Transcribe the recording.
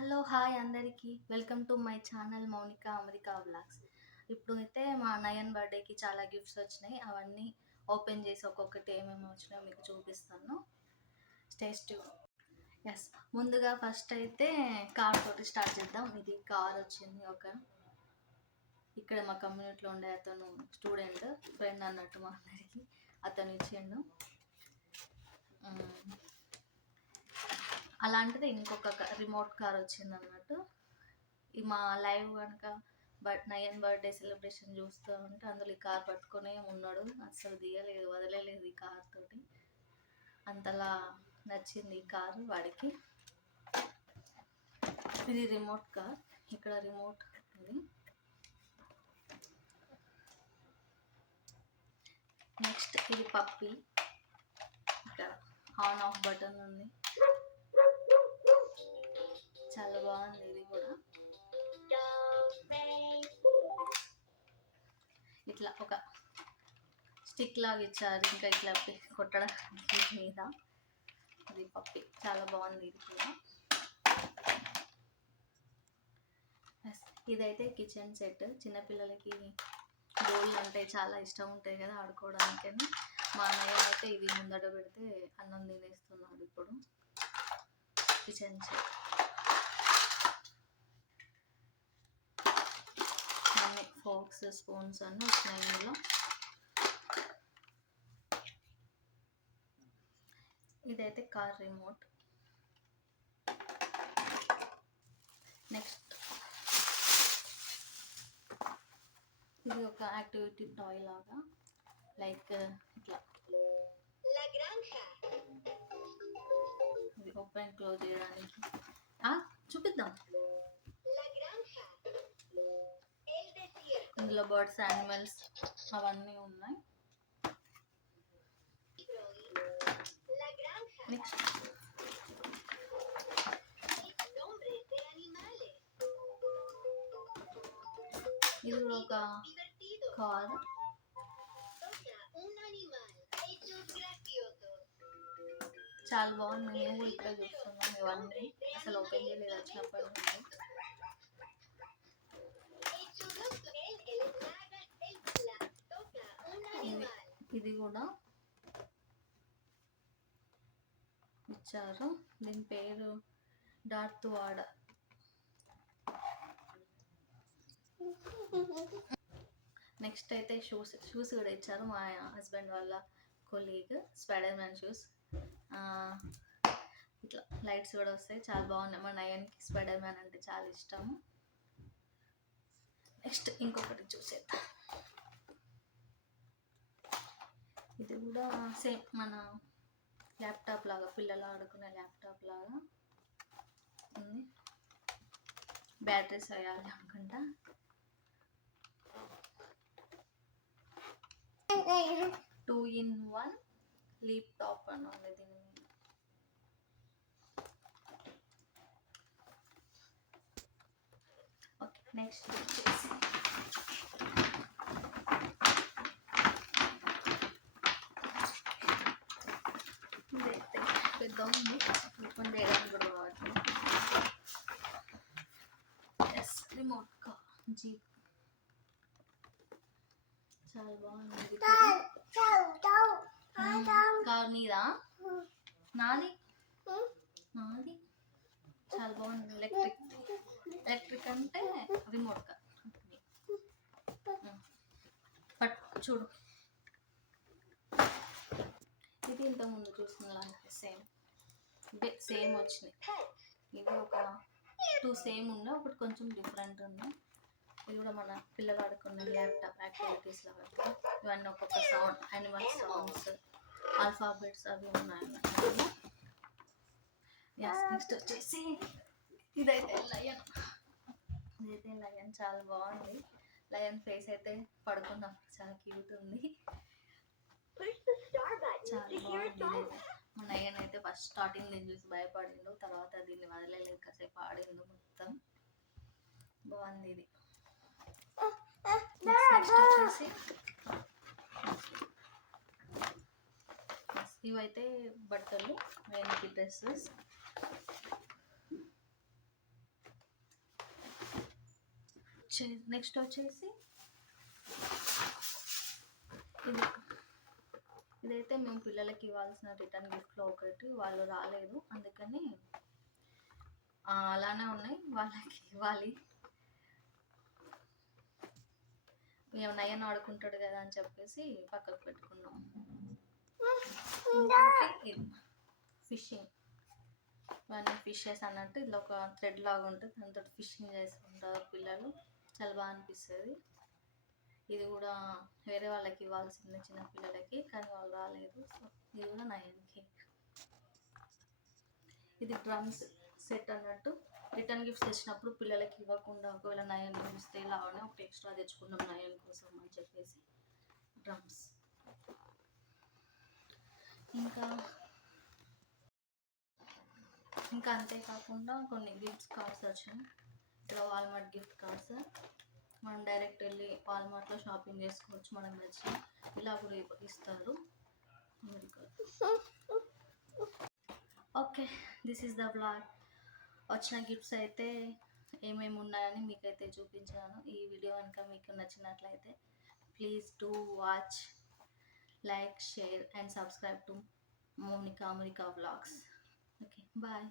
Hello hi అందరికీ welcome to my channel Mounika America vlogs. ఇప్పుడు అయితే మా నయన్ బర్త్డేకి చాలా గిఫ్ట్స్ వచ్చినాయి. అవన్నీ ఓపెన్ చేసి ఒక్కొక్కటి ఏమేమి వచ్చినాయో మీకు చూపిస్తాను. స్టే ఎస్, ముందుగా ఫస్ట్ అయితే కార్ తోటి స్టార్ట్ చేద్దాం. ఇది కార్ వచ్చింది. ఇక్కడ మా కమ్యూనిటీలో ఉండే అతను స్టూడెంట్ ఫ్రెండ్ అన్నట్టు మా అందరికి అతను ఇచ్చిండు. అలాంటిది ఇంకొక రిమోట్ కార్ వచ్చింది అన్నట్టు. ఈ మా లైవ్ కనుక నయన్ బర్త్డే సెలబ్రేషన్ చూస్తూ ఉంటే అందులో ఈ కార్ పట్టుకునే ఉన్నాడు. అసలు దిగలేదు, వదలలేదు ఈ కార్ తోటి. అంతలా నచ్చింది ఈ కారు వాడికి. ఇది రిమోట్ కార్. ఇక్కడ రిమోట్ ఉంది. నెక్స్ట్ ఇది పప్పి. ఇక్కడ ఆన్ ఆఫ్ బటన్ ఉంది. చాలా బాగుంది. ఇది కూడా ఇట్లా ఒక స్టిక్ లాగా ఇచ్చారు, ఇంకా ఇట్లా కొట్టడానికి మీద. ఇది పప్పి చాలా బాగుంది. ఇది కూడా ఇదైతే కిచెన్ సెట్. చిన్నపిల్లలకి బౌల్ అంటే చాలా ఇష్టం ఉంటాయి కదా ఆడుకోవడానికని. మా అన్నయ్య అయితే ఇది ముందట పెడితే అన్నం తినేస్తున్నాడు. ఇప్పుడు కిచెన్ సెట్ అన్ని ఫోక్స్ స్పూన్స్ అన్నీ వచ్చినాయి ఇందులో. ఇదైతే కార్ రిమోట్. నెక్స్ట్ ఇది ఒక యాక్టివిటీ టాయ్ లాగా, లైక్ ఇట్లా ఇది ఓపెన్ క్లోజ్ చేయడానికి. చూపిద్దాం. ఇందులో బర్డ్స్, యానిమల్స్ అవన్నీ ఉన్నాయి. నెక్స్ట్ ఇది కూడా ఒక కార్. చాలా బాగుంది. మేము ఇక్కడ చూస్తున్నాం. ఇవన్నీ అసలు ఓపెన్ చేయలేదు వచ్చినప్పటి నుంచి. ఇది కూడా ఇచ్చారు. దీని పేరు డార్త్ వాడర్. నెక్స్ట్ అయితే షూస్ కూడా ఇచ్చారు. మా హస్బెండ్ వాళ్ళ కొలీగ్ స్పైడర్ మ్యాన్ షూస్. ఇట్లా లైట్స్ కూడా వస్తాయి. చాలా బాగున్నాయి. మా నయన్కి స్పైడర్ మ్యాన్ అంటే చాలా ఇష్టం. నెక్స్ట్ ఇంకొకటి చూసేద్దాం. ఇది కూడా సేమ్ మన ల్యాప్టాప్ లాగా, పిల్లలు ఆడుకునే ల్యాప్టాప్ లాగా ఉంది. బ్యాటరీస్ వేయాలి అనుకుంటా. 2-in-1 లీప్ టాప్ అని ఉంది దీని మీద. ఓకే, నెక్స్ట్ వచ్చేసి ఇదైతే పెద్ద ఉంది, ఓపెన్ చేయడానికి కూడా రావట్లేదు. Yes, remote car jeep. చాలా బాగుంది. కార్ నీదా? నాది నాది. చాలా బాగుంది. ఎలక్ట్రిక్ అంటే రిమోట్ కార్. బట్ చూడు, ఇది ఇంతకుముందు చూసిన సేమ్ వచ్చినాయి. ఇది ఒక 2 సేమ్ ఉన్నాయి, ఒకటి కొంచెం డిఫరెంట్ ఉంది. ఇది కూడా మన పిల్లలు ఆడుకునే ల్యాప్టాప్ యాక్టివిటీస్ లాగా. ఇవన్నీ ఒక్కొక్క సౌండ్, యానిమల్ సౌండ్స్, ఆల్ఫాబెట్స్ అవి ఉన్నాయి అన్నమాట. నెక్స్ట్ వచ్చేసి ఇదైతే లయన్. చాలా బాగుంది. లయన్ ఫేస్ అయితే పడుకున్నప్పుడు చాలా క్యూట్ ఉంది. చాలా బాగుంది. మా నయన్ అయితే ఫస్ట్ స్టార్టింగ్ దీన్ని చూసి భయపడిండు, తర్వాత దీన్ని వదలలేదు, కాసేపు ఆడిండు మొత్తం. బాగుంది ఇది. నెక్స్ట్ వచ్చేసి ఇవైతే బట్టలు, వెనక్కి డ్రెస్సెస్. నెక్స్ట్ వచ్చేసి ఇది ఇదైతే మేము పిల్లలకి ఇవ్వాల్సిన రిటర్న్ గిఫ్ట్లో ఒకటి, వాళ్ళు రాలేదు అందుకని అలానే ఉన్నాయి, వాళ్ళకి ఇవ్వాలి. మేము నయన్ ఆడుకుంటాడు కదా అని చెప్పేసి పక్కకు పెట్టుకున్నాం. ఫిషింగ్, ఇవన్నీ ఫిషెస్ అన్నట్టు ఇలా ఒక థ్రెడ్ లాగా ఉంటుంది, దాంతో ఫిషింగ్ చేసుకుంటారు పిల్లలు, చాలా బాగా అనిపిస్తుంది. ఇది కూడా వేరే వాళ్ళకి ఇవ్వాల్సింది చిన్న పిల్లలకి, కానీ వాళ్ళు రాలేదు. సో ఇది కూడా నయన్కి. ఇది డ్రమ్స్ సెట్ అన్నట్టు, రిటర్న్ గిఫ్ట్స్ తెచ్చినప్పుడు పిల్లలకి ఇవ్వకుండా ఒకవేళ నయన్ ఇస్తే ఇలానే ఒకటి ఎక్స్ట్రా తెచ్చుకున్నాం నయన్ కోసం అని చెప్పేసి డ్రమ్స్. ఇంకా అంతేకాకుండా కొన్ని గిఫ్ట్స్ కార్డ్స్ వచ్చాయి. ఇక్కడ వాల్మార్ట్ గిఫ్ట్ కార్డ్స్, మనం డైరెక్ట్ వెళ్ళి వాల్మార్ట్లో షాపింగ్ చేసుకోవచ్చు, మనకు నచ్చిన ఇలా కూడా ఇస్తారు America. Okay, this is the blog. వచ్చిన గిఫ్ట్స్ అయితే ఏమేమి ఉన్నాయని మీకైతే చూపించాను. ఈ వీడియో కనుక మీకు నచ్చినట్లయితే please do watch, like, share and subscribe to Monika America vlogs. Okay, bye.